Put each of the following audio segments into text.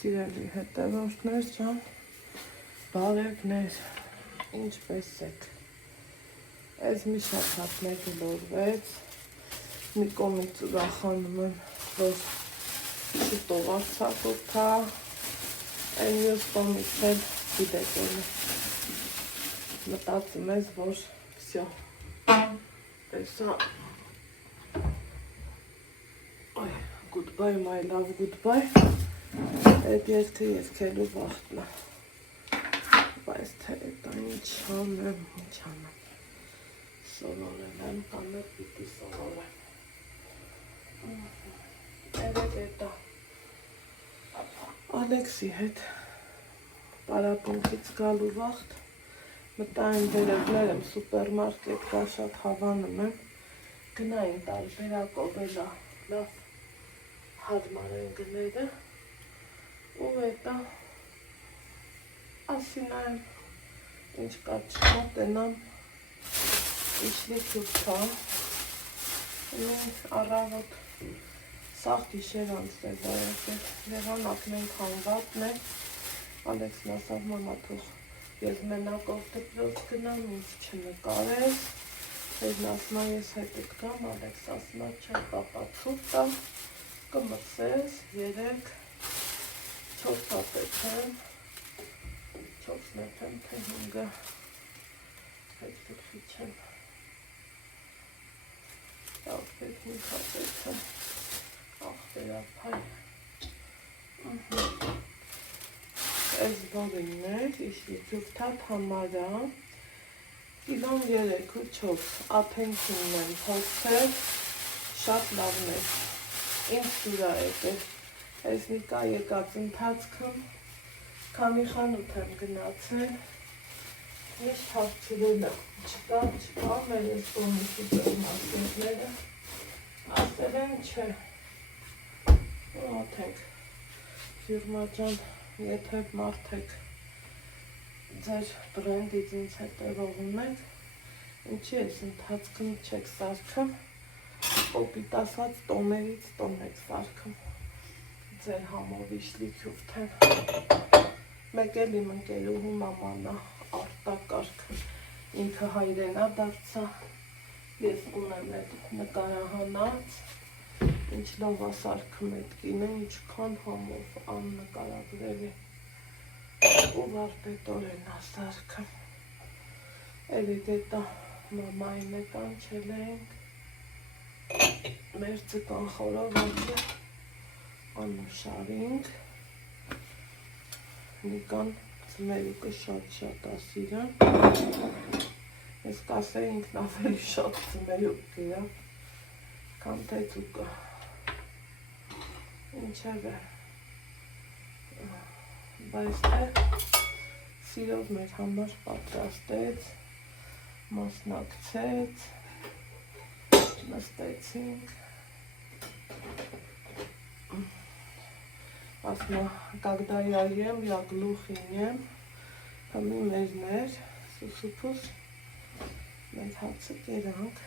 Սիրելի հետևորդներ ջան, բարևներ, ինչպես եք։ Այս մի շաբաթ մեկնորվեց, մի կողմից ուրախանում եմ, որ շուտով արձակուրդ է, այն մյուս կողմից էլ գիտեք էլի, մտածում ես, որ վсё, տեսա, goodbye, my love, goodbye, այդ երկը երկելու վաղթն է, բայց թե դա ինչ անեմ, սովորել եմ, կամ է պիտի սովորեմ, այդ է Ալեքսի հետ պարապունքից գալու վաղթ, մտա այն վերևներ եմ, սուպերմարկետ կա շատ հավանում եմ, գնային տարբերակով էլա, լավ հարմար են գները, ու էտա ասինայեմ, ինչ կա չմոտենամ, իշխլիք ուտա, առավոտ սաղ գիշեր անցնել դարակետ, եղանակն ենք հանվատն է, Ալեքսն ասավ մամա թող ես մենակով դպրոց գնամ, ինձ չնկարես, հետն ասմա ես հետդ կամ, Ալեքս ասմա չէ պապա ցուրտ է, կմծես, 3, 4 հապեթեմ, 4 նեթեմ, թե 5-ը հետ կրխի չեմ, տավպետ 5 հապեթեմ, աղտերապայ, այս բորիններ, իշլիքյուվթատ համարա, իլոն 3 ու 4, աթենքինն եմ փորձել, շատ լավներ, ինձ դուրա եկել, այս նիկա եկած ընթացքում, քանի խանութ եմ գնացել, միշտ հարցրել եմ, չկա, մեր ես տոնի սուպերմարկետները, ասել են չէ, ու աթենք, ֆիրմա ջան, եթե մարդ եք ձեր բրենդից ինձ հետևողում եք, ինչի ես ընթացքում չեք սարքում, կոպիտ ասած տոներից տոն եք սարքում, ձեր համով իշլիքյուվթեն, մեկ էլ իմ ընկերուհու մամանա արտակարգ, ինքը հայրենա դարձա, ես ունեմ այդ նկարահանած, ինչ լավ ասարքում այդ կինը, ինչքան համով աննկարագրելի, ու վարպետորեն ասարքում, էլի դետա մամային է կանչել ենք, մեր ծկան խորովացը անուշարինք, նիկան ծմերուկը շատ ասիրան, ես կասեինք նավելի շատ ծմերուկ դիրա, կամ թե ծուկը, ինչև է, բայց թե սիրով մեր համար պատրաստեց, մասնակցեց, նստեցինք, ասма, когда я ем, я глухий ем, կամի մերներ, սուսուպուս, մեր հացը կերանք,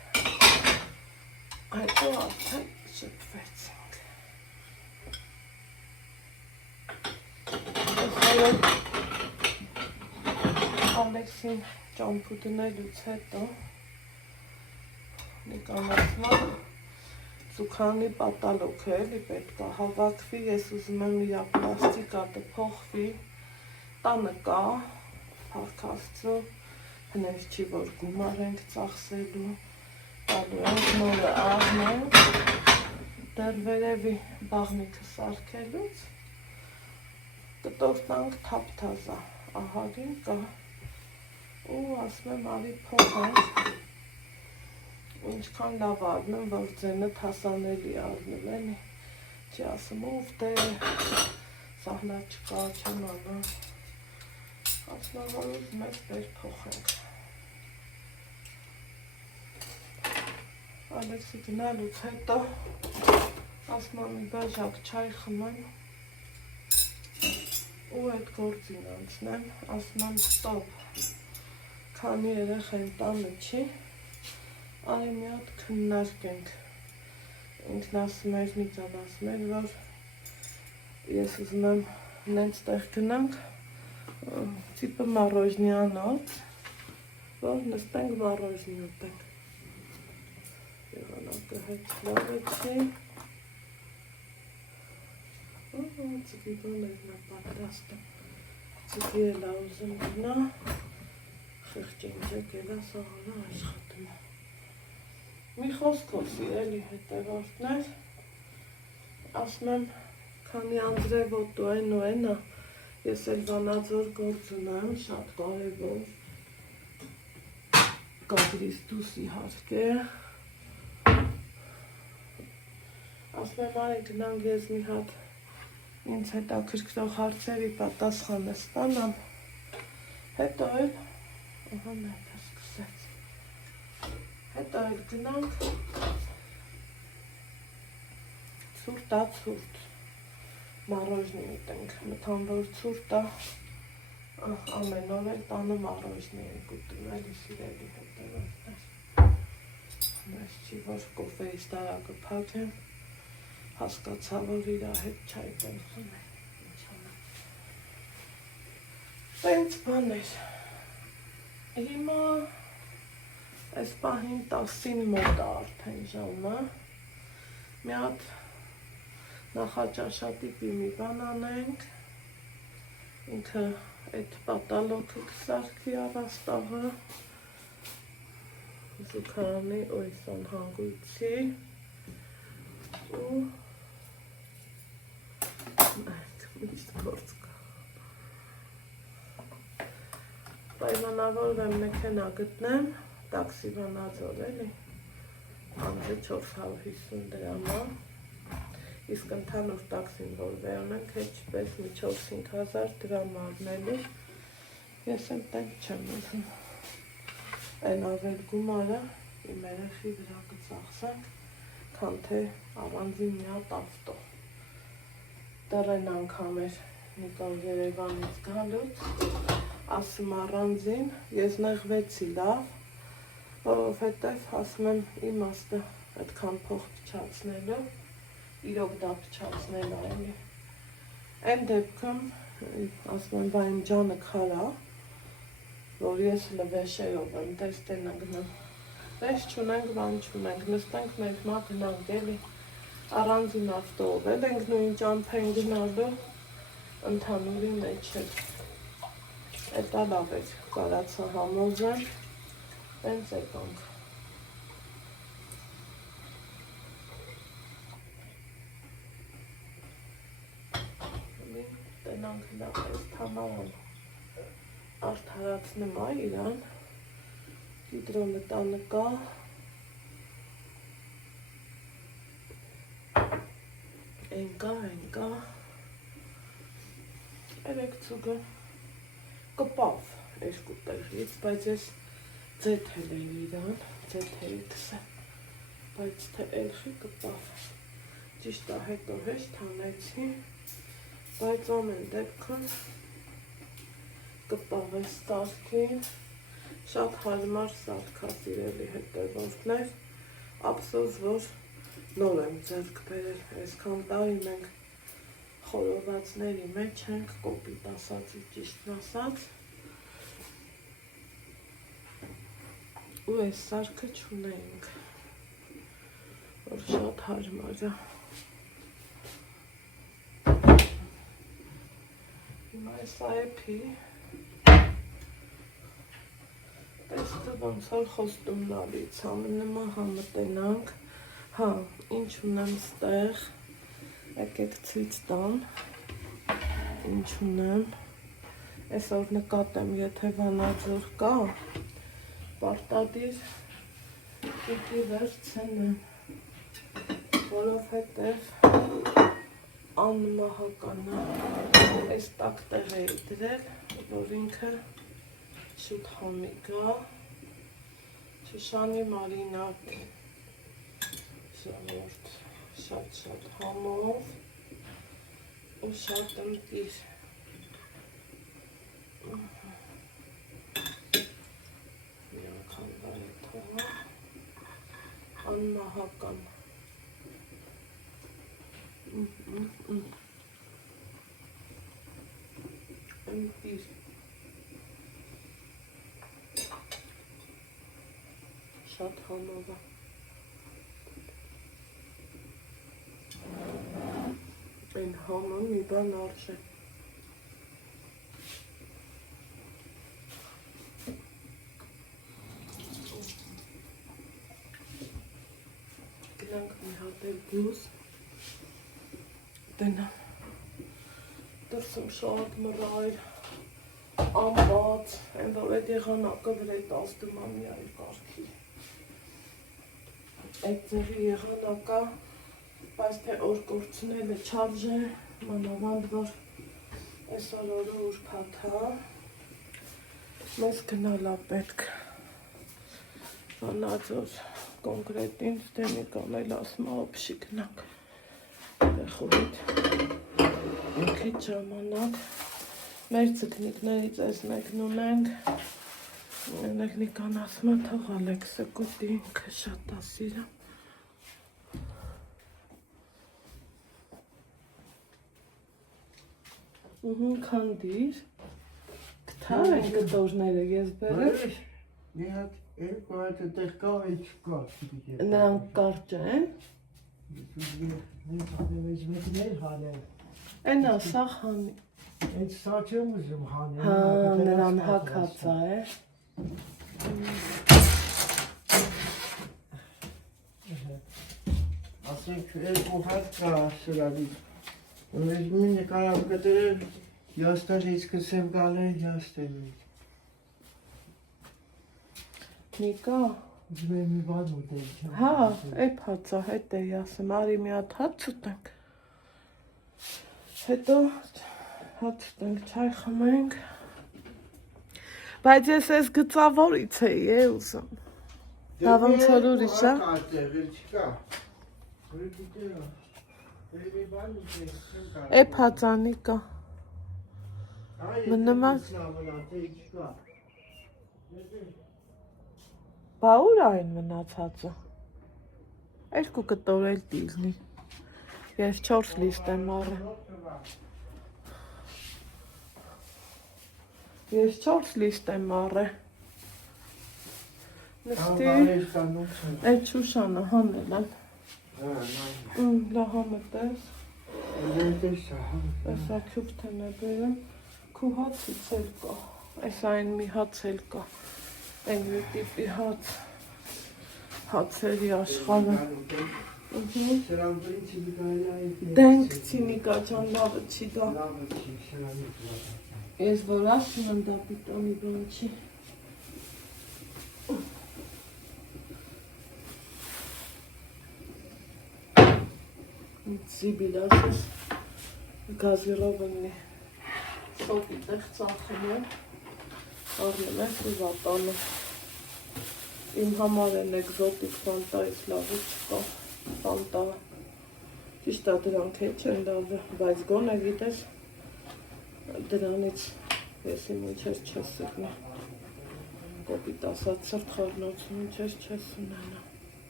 հետո արդեն շպվեցինք, Ալեքսին ճամփու դնելուց հետո, նիկան ասմա, ծուքանի պատալոք է, էլի պետք է հավաքվի, ես ուզում եմ իրա պլաստիկատը փոխվի, տանը կա, փառք Աստծո, հենց չի որ գումար ենք ծախսելու, տալու ենք նորը առնենք, դեռ վերևի բաղնիքը սարքելուց, կտորտանք թափթազա, ահագին կա, ու ասում եմ արի փոխենք, ինչքան լավ առնեմ, որ ձենը հասանելի առնում էլի, չի ասում ուվ դե, սահնա չկա, չեմ անում, ասում որ ուզում ես վեր փոխենք, Ալեքսի գնալուց հետո, ասում մի բաժակ չայ խմեմ, ու այդ գործին անցնեմ, ասում ստոպ, քանի երեխեն տանը չի, Արի մի հատ քննարկենք, ինքն ասում էր, միցան ասում էր, որ ես ուզում եմ նենց տեղ գնանք, տիպը մառոժնյանոց, որ նստենք մառոժնի ուտենք։ Եղանակը հետ լավ է չի։ Ծգի բաներն է պատրաստը։ Ծգի էլ ուզում գնա, խեղճենջեք էլ է սաղալը աշխատում է։ Մի խոսքով սիրելի հետևորդներ, ասում եմ, քանի անձրևոտու են ու ենա, ես էլ Վանաձոր գործ ունեմ, շատ կարևոր, կադրից դուս իհարկե, ասում եմ արի գնանք ես մի հատ ինձ հետաքրքրող հարցերի պատասխանը ստանամ, հետո էլ, ահա մետը սկսեց, հետո էլ գնանք ցուրտ, մառոժնի ուտենք, մտան որ ցուրտ է, ամեն օր էլ տանը մառոժնի ենք ուտում, էլի սիրելի հետևորդներ, ես չի որ կոֆեից տարակը փակեմ, հասկացա, որ իրա հետ չայ տենխում է, ինչ անեմ, տենց բաներ, հիմա այս պահին 10-ին մոտ է արդեն ժամը, մի հատ նախաճաշատիպի մի բան անենք, ինքը այդ պատալոքը կսարքի առաստաղը, զուքարանի օյսան հանգույցի ու միշտ գործ կա։ Պայմանավորվեմ մեքենա գտնեմ, տաքսի Վանաձոր էլի, անձը 450 դրամա, իսկ ընդհանուր տաքսին որ վերանենք, հետչպես մի 4-5 հազար դրամ արնելի, ես եմ տենք չեմ ուզում, այն ավել գումարը իմ երեխի վրա կծախսենք, քան թե առանձին մի հատ ավտո, դեռ են անգամ էր Նիկոլ Երևանից գալուց, ասում առանձին, ես նեղվեցի լավ, որովհետև ասում եմ իմաստը այդքան փող փչացնելու, իրոք դա փչացնելու էլի, այն դեպքում, ասում եմ, բա իմ ջանը քարա, որ ես լվեշերով եմ տեստենա գնամ, վեշ չունենք, բան չունենք, նստենք մեր մա գնանք էլի, առանձին ավտոով էլ ենք նույն ճամփ են գնալու, ընդհանուրի մեջ էլ, էտա լավ էր, կարացա համոզեմ, տենց եկանք։ Տենանք լավ ես թամարան, արդարացնեմ այ իրան, հիդրոնը տանը կա, են կա, երեք ծուգը կպավ երկու տեղից, բայց ես ձեթել էի իրան, ձեթելիքս է, բայց թե էլխի կպավ, ճիշտ է հետո հեշտ հանեցի, բայց ամեն դեպքում կպավ այս տարքին, շատ հարմար սարքա սիրելի հետևորդներ, ափսոս որ նոր եմ ձեռք բերել, այսքան տարի մենք խորովածների մեջ ենք, կոպիտ ասած ու ճիշտն ասած, ու այս սարքը չունեինք, որ շատ հարմար է։ Հիմա այս այեպի տեսքը ոնց որ խոստումն ալից, համնմա համտենանք, հա, ինչ ունեմ ստեղ, եկեք ցույց տամ, ինչ ունեմ, այսօր նկատեմ, եթե Վանաձոր կա, պարտադիր պիտի վերցնեմ, որովհետև անմահական է, այս տակ տեղ էի դրել, որ ինքը շուտ համի գա, Շուշանի մարինակ, շատ համով ու շատ ընտիր, մի անգամ բարի թողա, անմահական, Ընտիր։ Շատ համով է։ Այն համը մի բան արժե։ Գնանք մի հատ էլ բլուզ դենամ, դրսում շատ մռայլ, ամբաց, այն որ այդ եղանակը վրա այդ աստումամի այլ կարգի։ Այդ ձևի եղանակա, բայց թե օր կորցնելը չարժե, մանավանդ որ այսօր օրը ուրբաթ է, մեզ գնալա պետք, վանածոր կոնկրետ ինձ դեմիկան էլ ասում ապշի գնանք, տեխորիտ, ինքիտ ժամանակ, մեր ծկնիկներից այս մեկն ունենք, Նիկան ասում է թող Ալեքսը կուտի ինքը շատ ասիրը։ Քանդիր, կթա են կտորները ես բերել։ Մի հատ երկու հատ այդտեղ կա, այդ չկա։ Նրանք կարճ են։ Մեծ հանել։ Այնա սա խանի։ Այդ սա չեմ ուզում հանել։ Հա, նրան հակած է։ Ասենք երկու հատ կա սրանից։ Ունես մի նկարավ կտրել, յաստարից կսեմ գալել յաստերից։ Նիկա։ Ուզում եմ մի բան ուտել չեմ։ Հա, էփ հացա, հետ է ասեմ, արի մի հատ հաց ուտենք։ Հետո հաց ուտենք, չայ խմենք։ Բայց ես այս գծավորից էի ուզում։ Դա ոնց որ ուրիշ է։ Էփ հացանի կա։ Մնաց Բա ուր այն մնացածը։ Երկու կտոր էլ դիզնի։ Ես 4 լիստ եմ առել։ Ես 4 լիստ եմ առել։ Նստի։ Այդ շուշանը հանել եմ։ Լա համետես։ Այսա քյուբթեն է բերեմ։ Քու հացից էլ կա։ Այս այն մի հաց էլ կա։ Այն մի տիպի հաց։ Հացերի աշխարհը։ Դենք ցինիկա ջան, լավը չի դա։ Ես որ ասում եմ դա պիտոնի բան չի։ Զիբիլասս գազիրովնի սոպի տեղ ծախում եմ, առնում ենք ու վատանում։ Իմ համար են էկզոտիկ ֆանտայից լավը չկա, ֆանտա, ճիշտ է դրանք է չեն լավը, բայց գոնե գիտես, դրանից ես իմ ինչեր չես սրնի, կոպիտ ասած սրտ խառնոցում ինչեր չես ունենա։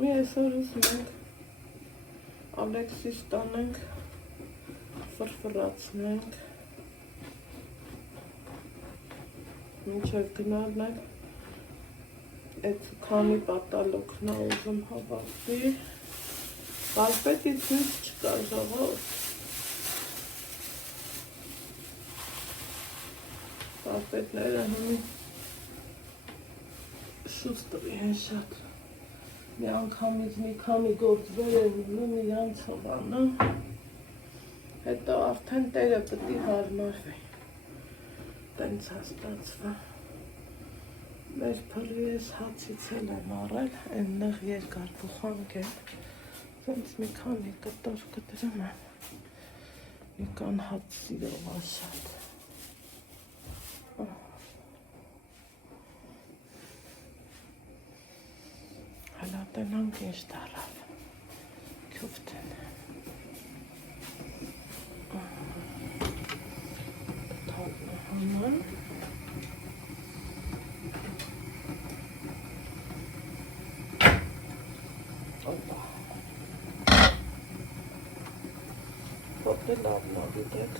Մի այսօր ուզում ենք Ալեքսիս տանենք, ֆրֆրացնենք, մինչև գնալն ենք, այդ քանի պատալոքն է ուզում հավաքվի, Բարպետից ինձ չկա ժողով, Բարպետները հունի շուստրի են շատ, մի անգամից մի քանի գործ վերել ունում իրանցով անը, հետո արդեն տերը պտի հարմարվի, տենց հաստացվա, մեր փլի ես հացից էլ եմ առել, այննեղ երկար բուխանք են, տենց մի քանի կտոր կտրում եմ, մի կան հաց սիրով աշատ, հալա տնանք ինչ դարավ, քյուվտեն, թողնը հանան, Պոտը լավն ա գիտեք,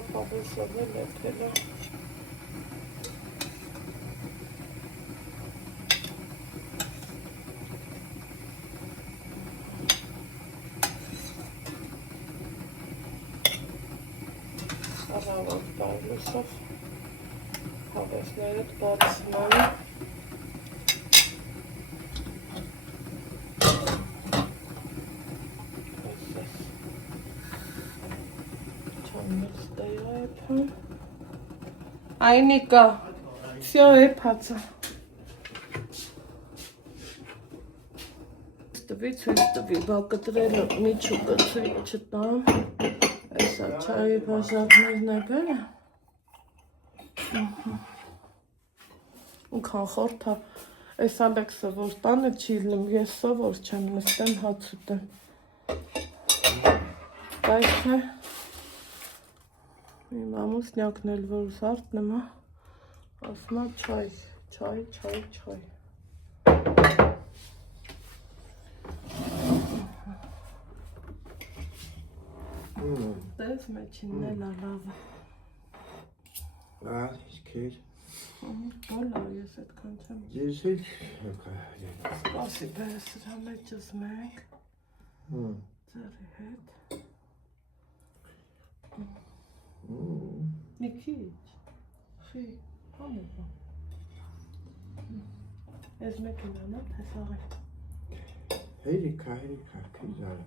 լավ հավեսով է լեփել է։ Առավոտ բարլուսով հավեսներդ բացման չանմից տեյա է պան Այնիկա, всё է պացա Ստվի, բակտրելը միչուկը ծույտ չտամ Այսա չայի բաժակներն է բերը ու կանխորդ հա այս Ալեքսը որ տանը չի լինում ես սովոր չեմ նստեմ հաց ուտեմ բայց թե իմ ամուսնյակն էլ որ զարթնում է ասում է չայ Տես մեջինն էլ ալավը Քեզ Բոլա ես այդքան չեմ Ես էլ Սպասի բերը սրա մեջս մենք Ձերի հետ Մի քիչ Խի, համեպա Ես մեկինան է թե սաղի Հերիկա, քեզ արը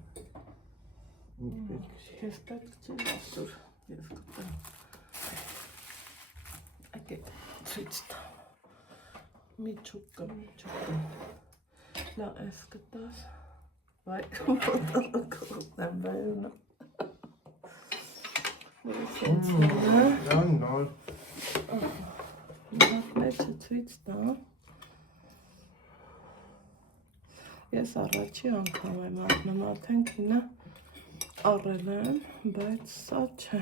Քեզ պետք չի ասուր Ես կտեմ Ակետ Ցույց տամ Միչուկը Նա ես կտաս Վայ կոտանքոտն բայրնա Նոր Մեջը ցույց տամ Ես առաջի անգամ եմ ատնում արդեն կինը առել եմ, բայց սա չէ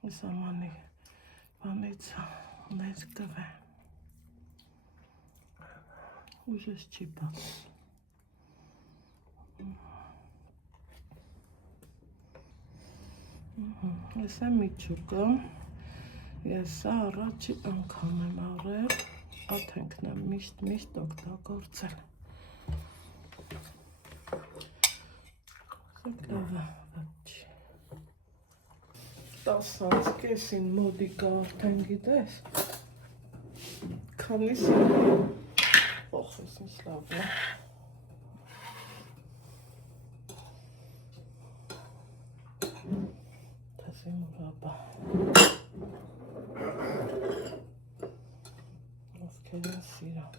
Այս ամանի բանից մեծ կվ է ուժես չի բաց Ես եմ միչուկը, ես սա առաջի անգամ եմ առել, աթենքն եմ միշտ օգտագործել Սեք լավ է, վաչ 10 կեսին մոդիկա արդեն գիտես Քանիս Ոխ, ես ինչ լավ է Մուրաբա Ովքեր են սիրան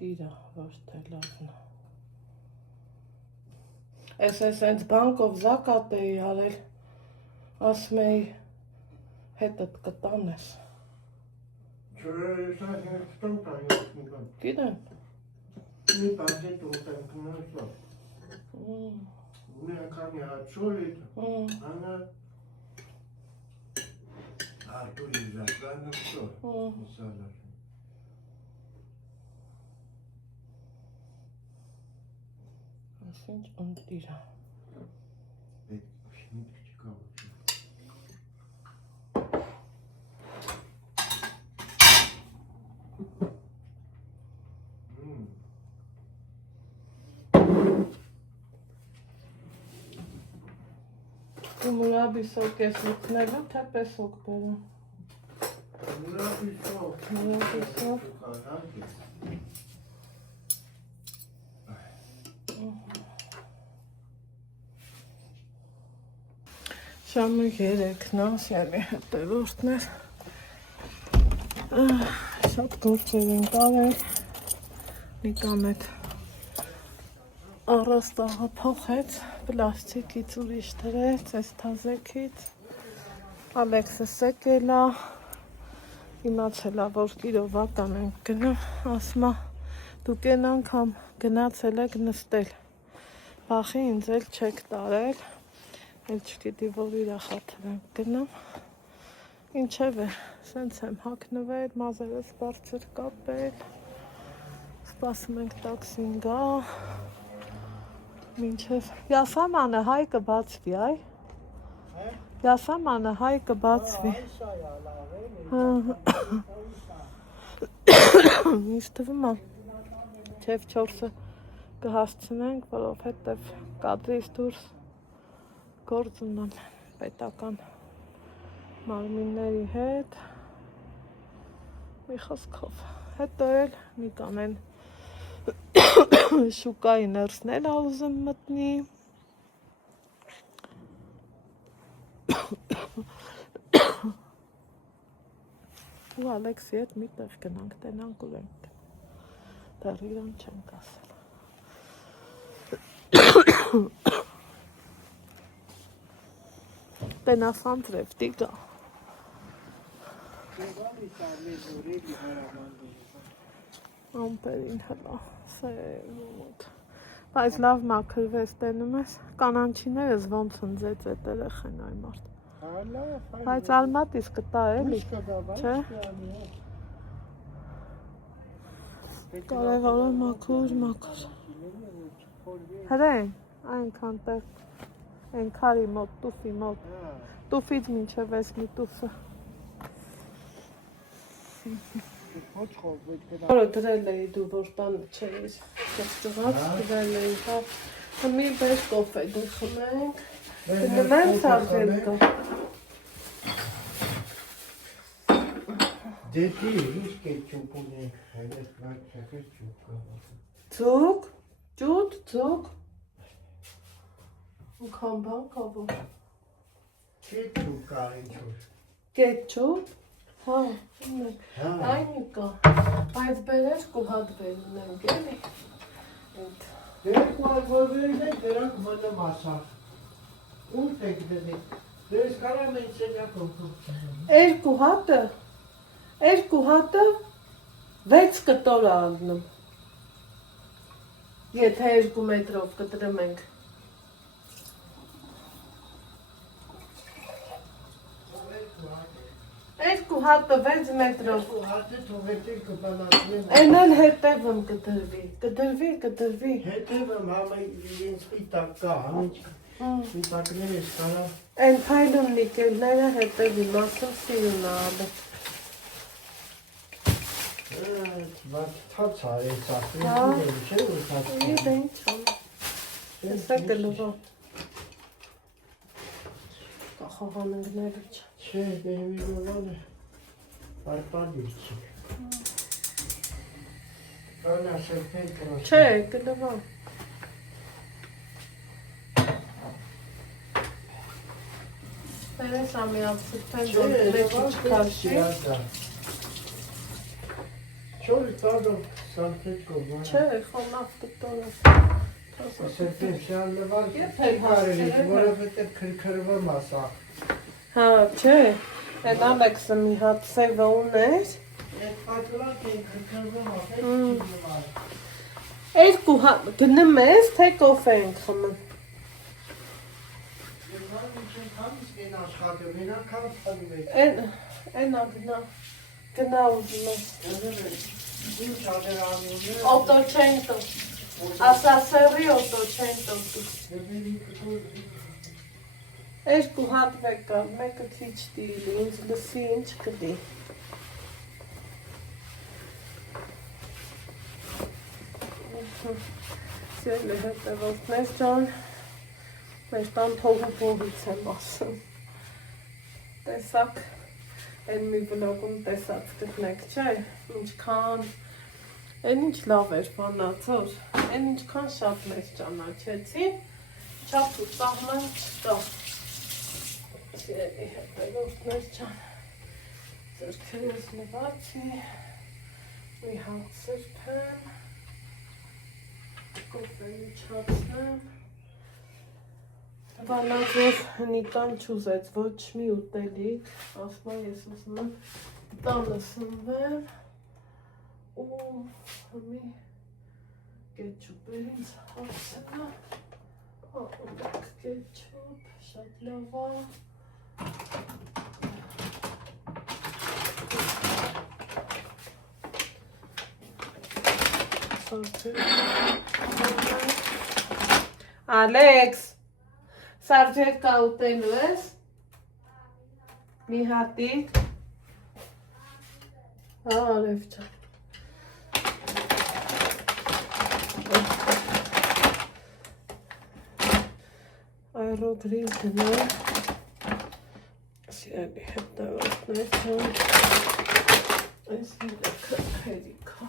Տիրա ոչ թե լավն Ես հենց բանկով զակատ էի արել ասում էի հետըտ կտանես Գիտեմ Մի պարդետ ուտեմ կնոսով Una carne solita, она tu израстанно все, салат. Ասինչ ընտիրա Շնիկ չկա Մուրաբի սոկ ես ուտնելու, թե պեսոկ բերեմ Մուրաբի սոկ Շամը 3-ն ասյալի հետևորդներ Շատ գործեր են կարել Նիկան էտ առաստաղը փոխեց պլաստիկից ուրիշ դրեց, այս թազեքից Ալեքսը սեկել է իմացել է, որ կիրովական ենք գնում ասում է դուք են անգամ գնացել եք նստել բախի ինձ էլ չեք տարել Էլ չգիտի, որ իր խաթրեմ գնամ։ Ինչև է, սենց եմ հակնվել, մազերս բարձր կապել, սպասում ենք տաքսին գա, մինչև, յասամանը հայ կբացվի, այ, յասամանը հայ կբացվի, ինձ թվում է, չև 4-ը կհասցնենք, որովհետև կադրից դուրս գործ ունեմ պետական մարմինների հետ, մի խոսքով, հետո էլ մի կանեն շուկայի ներսնել ուզում մտնի, ու Ալեքսի հետ մի տեղ գնանք, տենանք ուրենք, դեռ իրան չենք ասել։ Տենասանտրև տիգա։ Ամպերին հլա, սեվոտ։ Բայց լավ մաքրվես տենում ես, կանանչիներս ոնց են ձեծ է տերեխեն այ մարդ։ Բայց ալմատիս կտա էլի, չէ։ Կարևորը մաքուր։ Հրեն, այնքան տեղ, այն քարի մոտ, տուֆի մոտ, տուֆից մինչև ես մի տուֆը։ Որը դրել էի դու, որ տան չեիր կղծղած, դրել էի, մի բեր կոֆե դու խմենք, գնում եմ սաղել կա։ Դետի, ինչ կետչուպ ունենք, հայլես լակ կետչուպ կա։ Ձուկ, ջուտ, ձուկ, ու կամբան կավոր։ Կետչուպ կա ինչ-որ։ Կետչուպ, հա, այնի կա, բայց բերեր կուհատվել ունենք էլի։ Դերք մարգորվերն են, դրանք մնում ասավ։ Ունդ եք դնեք, դերս կարամ են սենյակով կուղ։ Երկու հատը 6 կտոր ալնում։ Եթե 2 մետրով կտրում ենք։ Երկու հատը 6 մետրով։ Երկու հատը թողեցին կպանացնեմ։ Են էլ հետևում կդրվի։ Հետևում համը իրենց պիտակ կա, համիչ պիտակներ ես կարա։ Են փայլում նիկելները հետևի մասում սիրուն ալը։ Թաց արեց ախրին են, չէ որ թաց կա։ Իդ են չան։ Հեսա կլվա։ Կախաղաննգները չան։ Չէ, դեհվի գոլանը պարպալիր չի։ Կան ասերպեն կրոսը։ Չէ, կլվա։ Ներես ամի ապսրպեն, որ մեջի չկարշի։ Չորի տադով սալպետկով։ Չէ, խոնավ կտորը։ Ասերպեն շան լվան կարելի, որովհետև քրքրվում ասա։ Հա, չէ, են Ալեքսը մի հատ սևը ուներ։ Այդ պատլակ են քրքրվում ապետ չի լվան։ Երկու հատ գնում ես, թե կոֆե ենք խմում։ Եվան միջեն կամիս կեն աշխատում, ենական թալում եք։ Ենա գնա ուզում ես։ Ինչ ադերանում է։ Օտո չեն տո, ասասերի օտո չեն տո։ Երկու հատ վեկա, մեկը թիչ դիլի, ինձ լսի ինչ կդի։ Սիրելի հետևորդներ ջան, մեր տան թողու փողից եմ ասում։ Տեսակ, են մի բլոգում տեսած գտնեք, չէ, ինչքան, են ինչ լավ էր բանացոր, են ինչքան շատ մեզ ճանաչեցին, չափ ու սահման չկա։ Սիրելի հետևորդներ ջան, ձեռքերս լվացի, մի հատ սրբեմ, կոֆե միջացնեմ, բանացոր նիկան չուզեց, ոչ մի ուտելիք, ասմա ես ուզում եմ տանը սնվեմ ու մի կետչուպեր ինձ հարցնա, Կեչուպ, շատ լավ է։ Ալեքս, սարդյետկա ուտելու ես։ Մի հատիկ։ Արև ջան։ Այրոգրիլ դնեմ։ Սիրելի հետևորդներ ջան։ Այս հիլեքը հերիքա։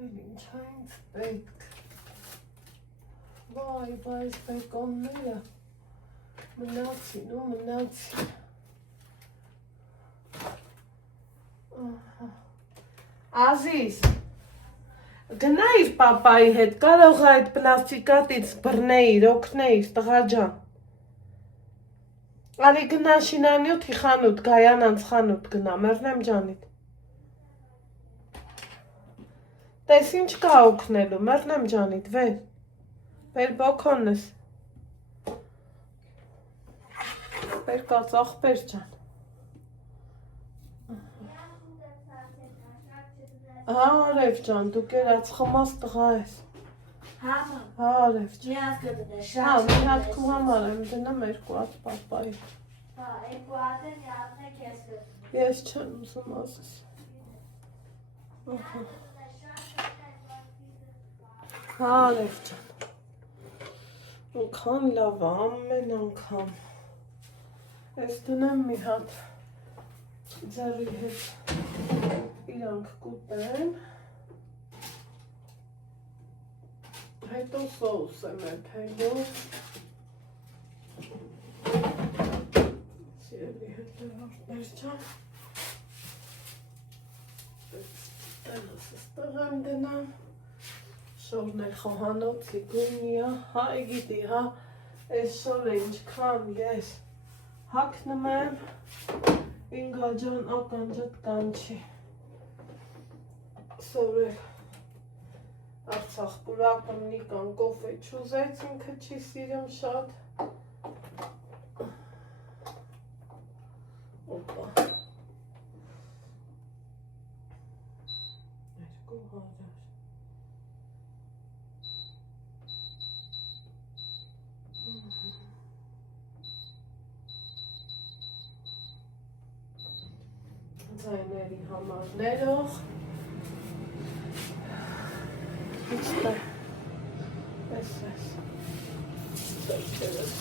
Այլ ինչ այնց պետք։ Վայ, այս բեկոնները մնացին ու մնացին։ Ազիզ, գնայիր պապայի հետ, կարող է այդ պլաստիկատից բռնեիր, օգնեիր, տղա ջան։ Արի գնա շինանյութի խանութ, գայանանց խանութ գնա, մեռնեմ ջանիդ։ Տես ինչ կա օգնելու, մեռնեմ ջանիդ, վեր բոքոնն ես։ Վեր կաց աղբեր ջան։ Արև ջան, դու կերած խմած տղա ես։ Արև ջան։ Մի հատ քու համար եմ դնեմ 2 հատ պապայի։ 2 հատը մի հատն է քեզ կդնեմ։ Ես չեմ ուզում ասես։ Արև ջան։ Անկան լավ ամեն անգամ։ Ես դնեմ մի հատ ձեռի հետ իրանք կուտեն։ Հետո սոուս եմ էփելու։ Սիրելի հետևորդներ ջան։ Ստեղ եմ դնամ։ Շորներ խոհանոցի գույնիա, հայ գիտի, հա, այս շորը ինչքան ես հակնում եմ, ինգա ջան ականջդ կանչի, սորել, Արցախ պուրակումնի կան կոֆե չուզեց, ինքը չի սիրում շատ, օպա, 200 ձայների համար ներող իչտե ես սերքերս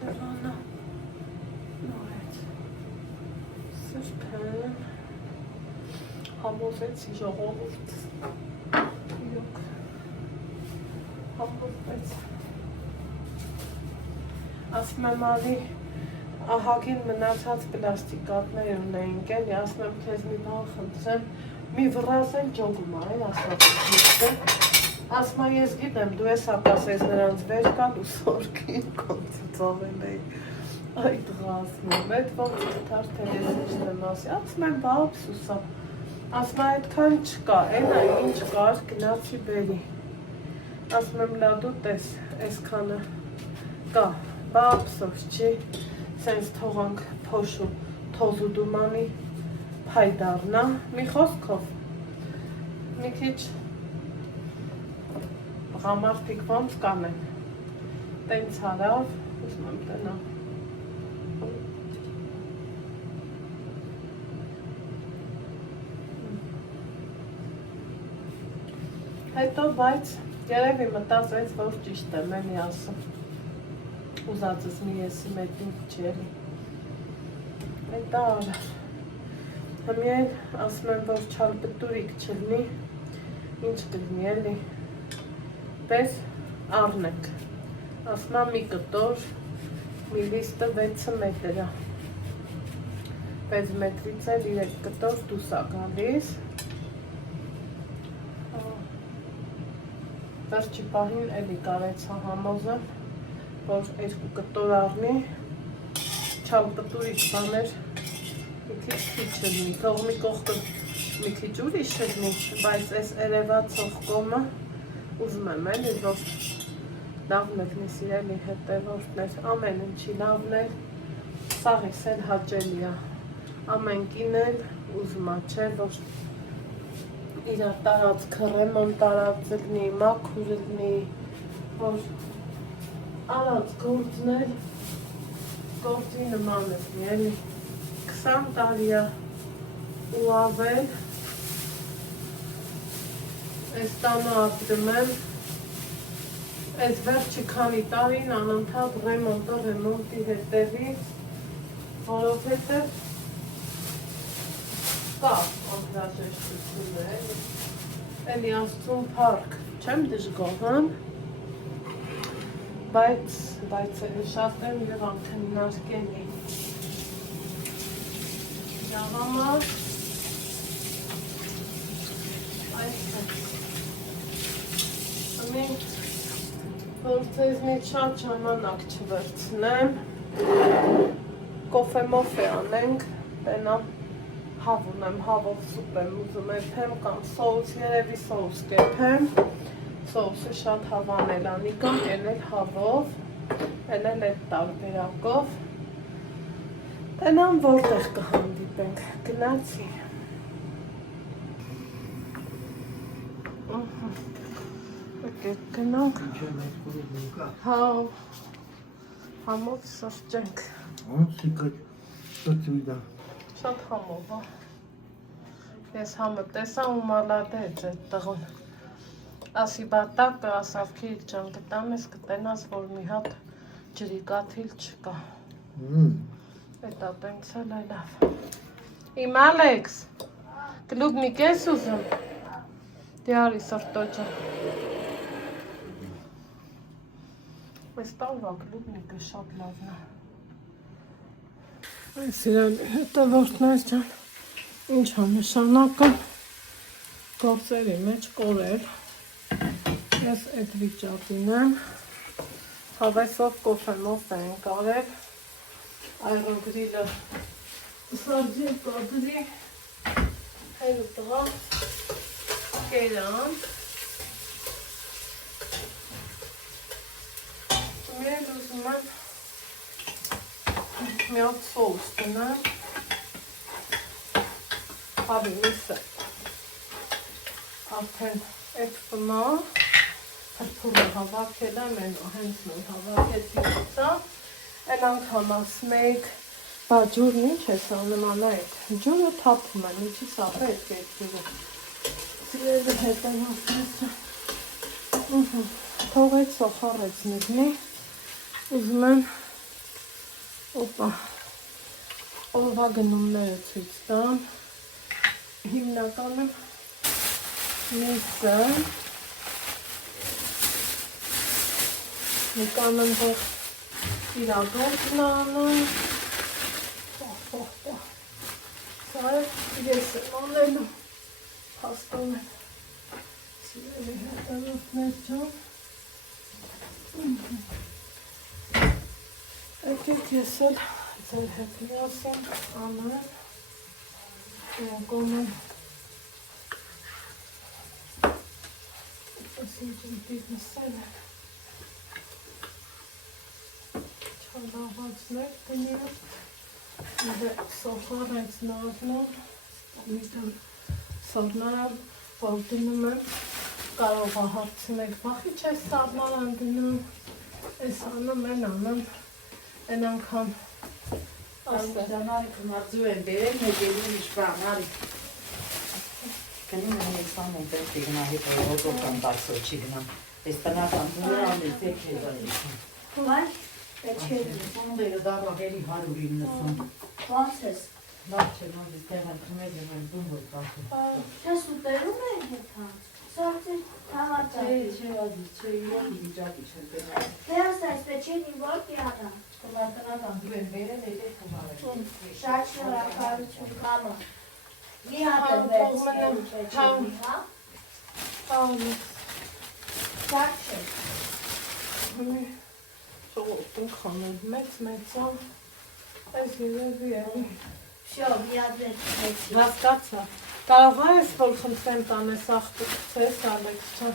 ներանա նորեց սրկեն համոզեցի ժողովուրդ իրոք համոզվեց ասում եմ արի ահագին մնացած պլաստիկատներ ունեինք էլի, ասում եմ քեզ մի բան խնդրեմ, մի վռազել ջոգում է, ասում եմ ես գիտեմ, դու ես ապասես նրանց վեր կալ ու սորքին կոնցուցավել էի, այ տղա ասում եմ, էդ ոնց թարթել ես ինչ եմ ասի, ասում եմ բա ափսուսա, ասում եմ այդքան չկա, էնա ինչ կար, գնացի բերի, ասում եմ լա դու տես, այսքանը կա, բա ափսոս չի, սենց թողանք փոշու թոզու դումանի փայդարնա, մի խոսքով, մի քիչ բղամարտիկ ոնց կանեն, տենց հարավ, ուսում եմ տնա։ Հետո բայց երևի մտածեց, որ ճիշտ եմ էլի ասում։ Ուզածս մի եսի մետնիկ չելի, էտա արա, հմիեն ասում եմ, որ չալպտուրիկ չլնի, ինչ կլնի էլի, պես առնեք, ասում եմ մի կտոր, մի լիստը 6 մետրա, 6 մետրից էլ 3 կտոր դուս ա գալիս, վերջի պահին էլի կարեցա համոզը, որ 2 կտոր առնի, չալպտուրից բաներ մի քիչ քիչ լինի, թող մի կողքը մի քիչ ուրիշ լինի, բայց այս երևացող կոմը ուզում եմ էլի, որ լավն եք մի սիրելի հետևորդներ, ամեն ինչի լավն է, սաղիս էլ հաճելի է, ամեն կին էլ ուզում է, չէ, որ իրար տարածքը ռեմոնտ արած լինի, մաքուր լինի, որ արած գործներ գործի նման լինի, էլի 20 տարի է ու ավել այս տանը ապրում եմ, այս վերջի քանի տարին անընդհատ ռեմոնտի հետևից, որովհետև կա անհրաժեշտությունը, էլի Աստծուն փառք, չեմ դժգոհում, բայց շատ եմ և անքննարկելի։ Ժամանակ Մենք որ ձեզնից շատ ժամանակ չվերցնեմ, կոֆե-մոֆե անենք, տենամ հավ ունեմ, հավով սուպ եմ ուզում եփեմ կամ սոուս, երևի սոուս կեփեմ, սոուսը շատ հավանելանի կամ էնել հավով, էնել էդ տարբերակով, տենամ որտեղ կհանդիպենք, գնացի։ Եկեք գնանք, համով սրճենք, շատ համով է, ես համը տեսա ու մալադեջ էդ տղուն, ասի բատակը, ասավքի ջան գտամ ես կտենաս, որ մի հատ ջրի կաթիլ չկա, էտա տենց էլ է լավ, իմ Ալեքս, գլուբնիկ ես ուզում, դիարի սրտոջը, այս տարվա գլուբնիկը շատ լավն է, այս իրალი հետևորդներ ջան, ինչ է նշանակում գործերի մեջ կորել, ես այդ վիճակին եմ, հավեսով կոֆե-մոֆե ենք արել, այրոգրիլը սարդի կադրի, հերու տղա, կերան, Մեր ուզում եմ մի հատ սոուս տնեմ, հավի միսը, արդեն էդ պնա, հրպուրը հավաքել եմ, հենց նոր հավաքեցի հիծա, են անգամաս մեկ, բա ջուրն ինչ ես անման այդ, ջուրը թափում է, միջի սապ է էդ կեքջուրը, սիրելի հետևորդները, թողեց սոխարեց նգնի, ուզում եմ, օպա, օրվա գնումները ցույց տամ, հիմնականում միսը, նկանում որ իրագործն անում, սա ես եմ անելու, հաստում եմ, սիրելի հետևորդներ ջան, եկեք ես էլ ձեր հետ միասին անեմ, եկոմ եմ, պես ինչ ինքիդ նսել եմ, չանդաղացներ գնիով, իդե սոխարեց նարդնում, միդեմ սարնարան, որ դնում եմ, կարող է հարցնեք, բախի չես սարնարան դնում, ես անում են անում, Են անգամ Ալուզանարի կմարձու են բերել, մեջելու իշխան, արի Կնին են եսան են պետք է գնա հետ օրոքով կամ տաքսո չի գնամ Ես տնական դուրը ամիս պետք է դա եսան Վայ, պետք է Ոնդերը դարավելի 190 Ված ես Լավ չէ, նոզիս տեղան կմեզ եմ այն բում որ կախում Չես ուտերում է հետան Սարդիր թավաճարի Չէ, ազիս, չէ, իրոք վիճակի չեն տեղան Դե ասա, այս պետք է որ կիանա Կմարտնական դու են բերել, հետև կմարել Շատ շնորհակալություն կամը Մի հատ եմ վերցնել պետք հա Շատ չէ Շողոտում խանել, մեծ-մեծան, այս երևի էլի Շո, մի հատ վերցնել Հասկացա, Կարող ես որ խնդրեմ տանես աղբուկցես Ալեքս ջան։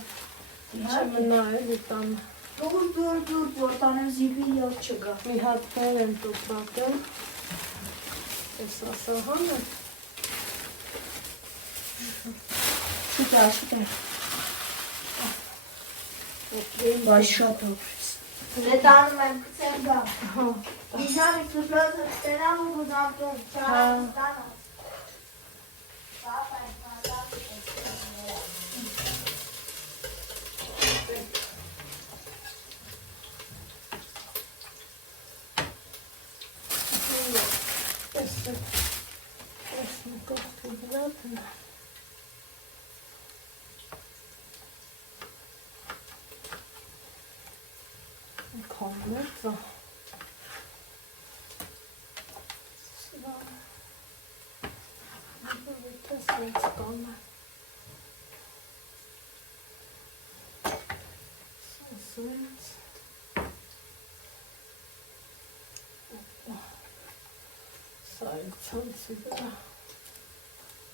Ինչ մնա էլի տանը։ Դուր, որ տանեմ զիվի և չգա։ Մի հատ բեր եմ տուպրատեմ։ Ես ասահանը։ Շուտա։ Բայց շատ օգրես։ Դե տանում եմ կծեմ գա։ Իժանի ծուծլոզը կտենամ ու գուզամտում չարան տանոց։ Komplett. Das jetzt kommen. So jetzt. So, jetzt haben sie wieder.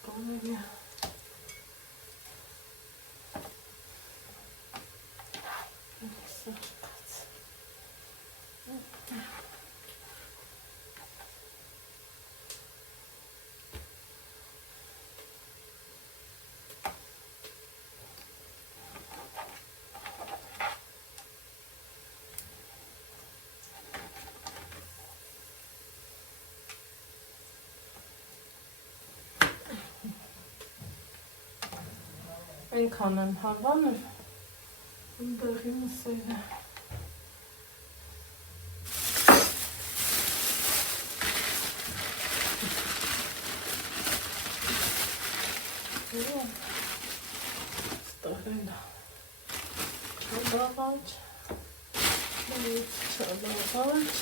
Kommen wir. So, Այնքան եմ հավանել, ընդեղի մսերը։ Ստարելա։ Չալավաչ, չալավաչ։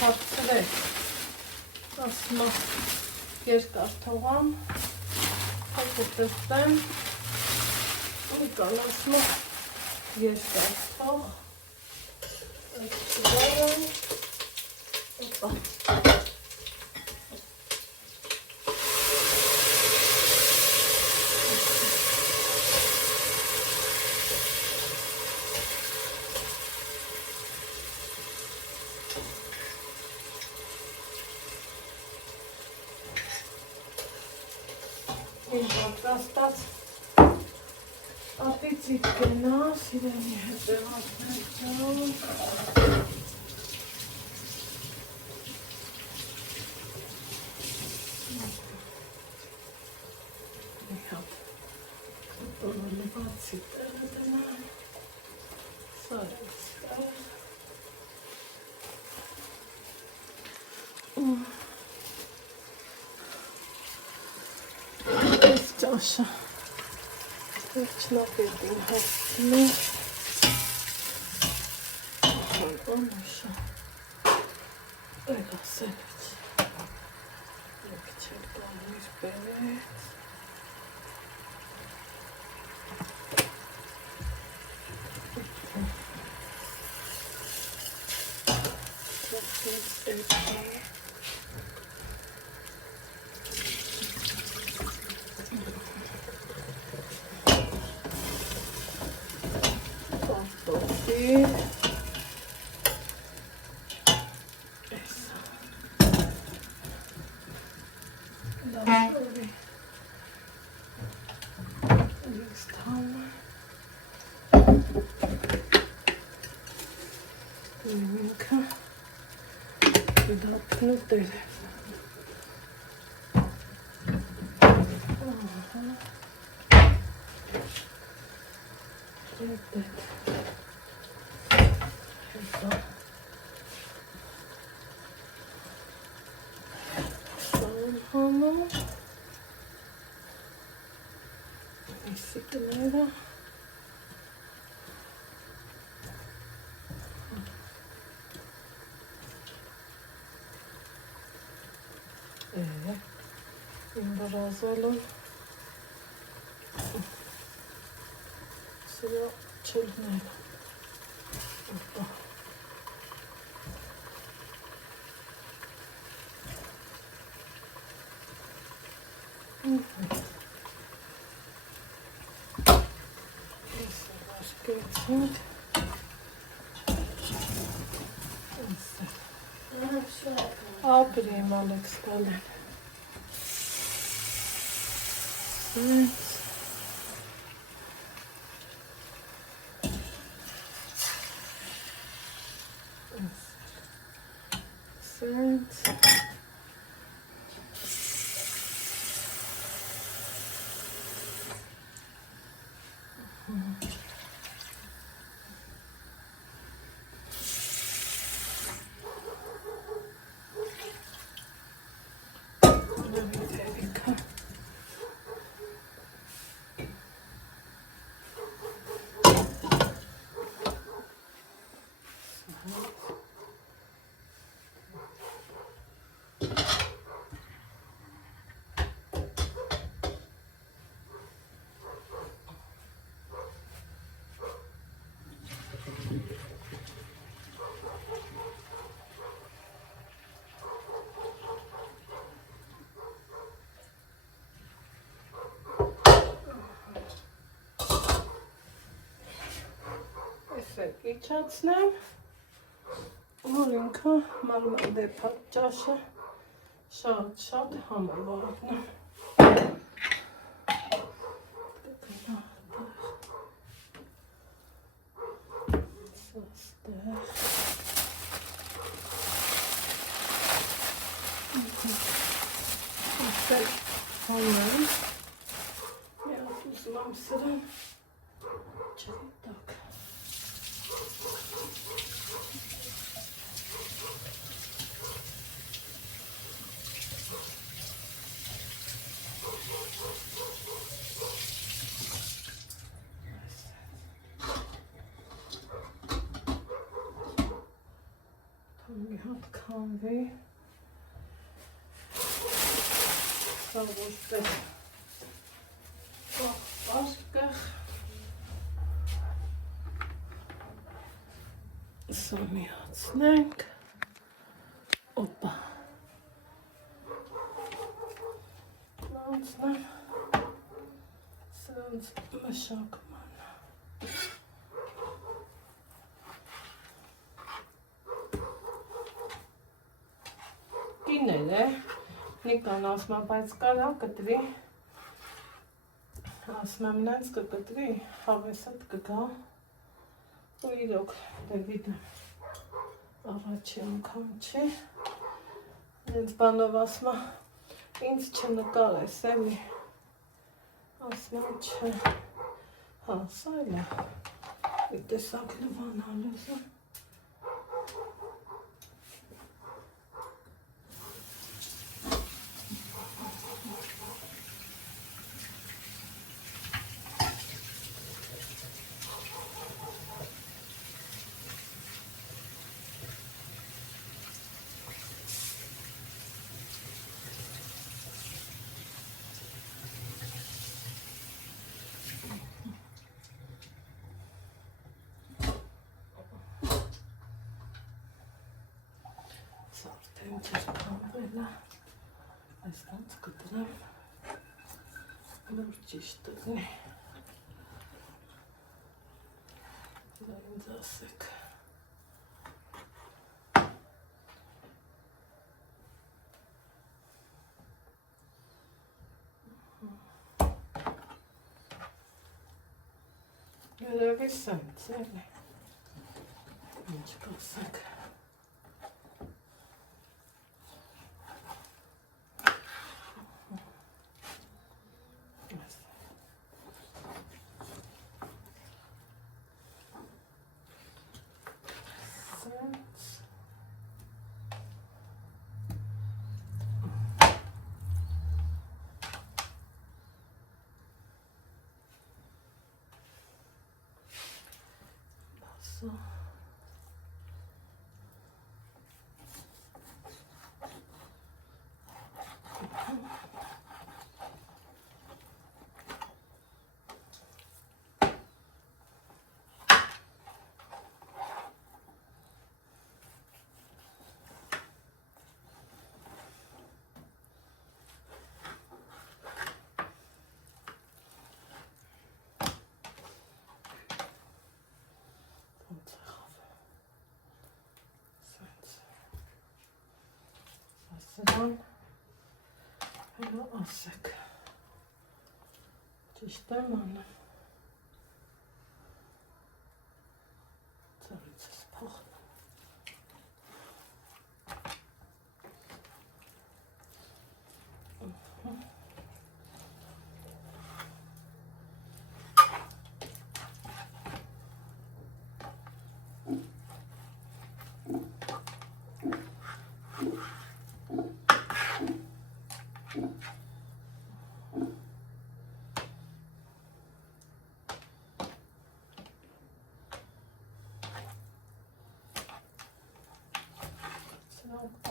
Հարցրեք, ասմա երկար թողամ, կուտստեմ, ու կանասմա երկար թող, այդ չվարան, օպա։ Պատրաստած ապիցիկ կենա, սիրելի հետևանքներում։ Մի հատ տորոլվացի տեղը դնամ, սարից Ճաշը վերջնապետին հասցնի անուշը էլասելիչ եկ չեր բանիր բերեց Imbarazalım. Sıra çelmeyle. Ապրեմ Ալեքս կալեն։ Սենց։ Իջացնեմ, որ ինքը մանր դեպակ ճաշը շատ համավարն է։ Հանեմ, միատ ուզում եմ սրան չվիտակ։ Մի հատ քանվի, սա ոչպես պաշկեղ, սա միացնենք, օպա, լանցնեմ, սրանց մշակմանը։ Կիներ է, Նիկան ասում եմ, բայց կարա կտրի, ասում եմ նենց կկտրի, հավեսդ կգա, ու իրոք դեպիտը առաջի անգամ չի, նենց բանով ասում եմ, ինձ չնկար ես էլի, ասում եմ չէ, հա, սա էլ է, իր տեսակ լվան հալուզը, Ջրկանվելա, այսքանց կտրեմ, որ ճիշտ տնի, դա ինձ ասեք։ Երևի սենց էլի, ինչ կասեք։ սրան հələ ասեք ճիշտ եմ անում ծարիցս փոխն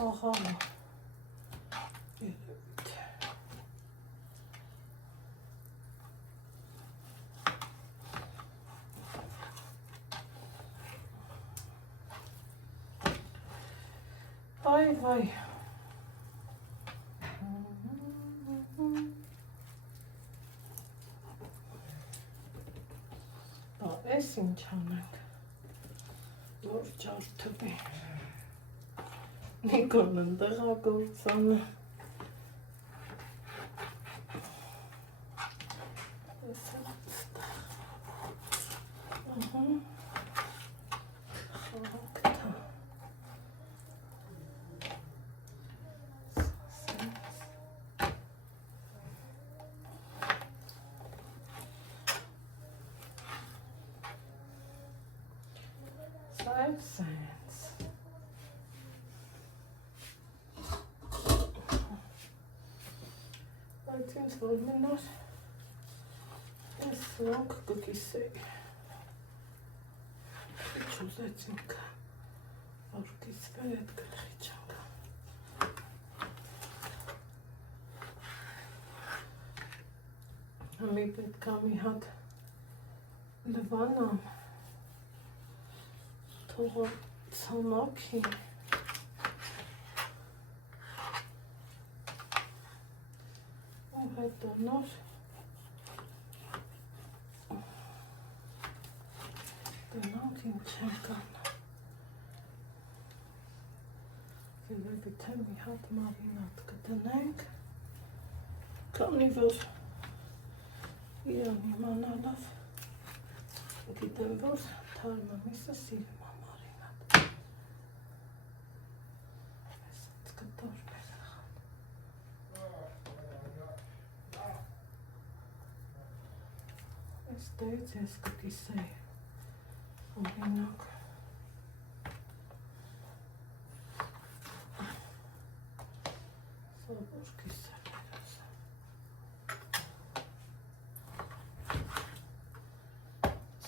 աղամը երևիտ վայ էս ինչ անենք որ ջարդվի Նիկոլն դեղագործանը Բայց ինձ որ մնար ես սրանք կկիսեի քիչ ուզեցինք որ կիսվեր այդ գլխի չանք Համի պետք է մի հատ լվանամ թողը ցամաքի հետո նոր դրանք ինչ ենք անում երևի թե մի հատ մարինատ կդնենք քանի որ իրան իմանալով գիտեմ որ թարմամիսը սիրում է մարինատ ես այդ կտորն Ստերից ես կկիսեի օրինակ սա որ կիսել էր ասա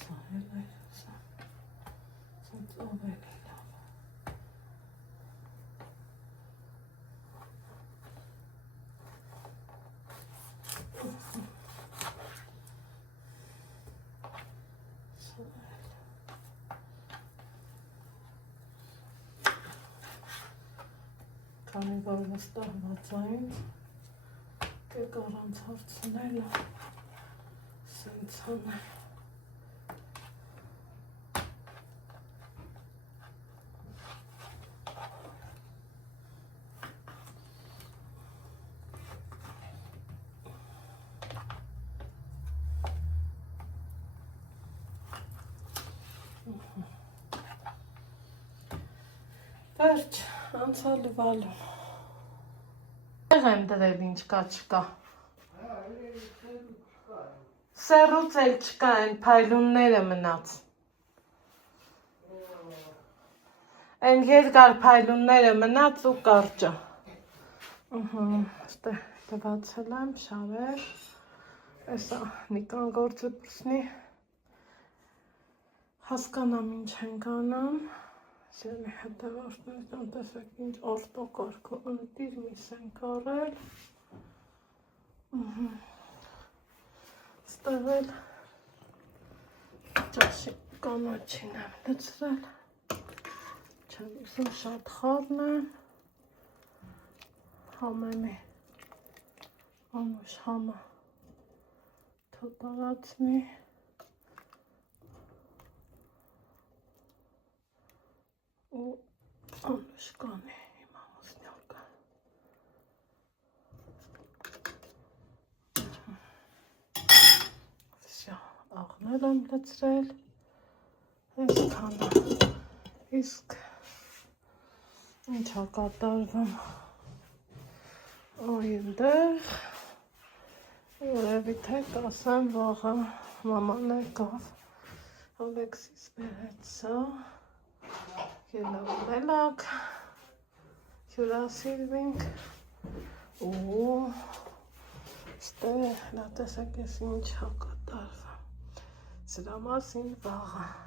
սա էլ էր ասա սենց ավելի լավ Քանի որ վստահված այն կեք առանց հարցնելը սենց անել Վերջ, անցալի վալում Եղ եմ դրել ինչ կա չկա Սերուց էլ չկա են պայլունները մնաց Են երկար պայլունները մնաց ու կարճը Ստե դվածել եմ շարել Էսա նիկան գործը պրսնի Հասկանամ ինչ ենք անում Սյանի հետևորդներից անտեսեք ինչ արտակարգը ընտիր միս ենք արել Ստեղել ճաշի կանաչին եմ լծրել Չեմ ուզում շատ խառն եմ Համեմի անուշ համը թոտարացնի ու անուշ կանի իմ ամուսնյակը Ել եմ լծրել, այսքանը, իսկ ինչա կատարվում այնտեղ, երևի թե կասեմ վաղը մաման եկավ, Ալեքսիս բերեց սա, գելակ, հյուրասիրվինք, ու ստե լատեսակ ես ինչա կատարվում, սրա մասին վաղը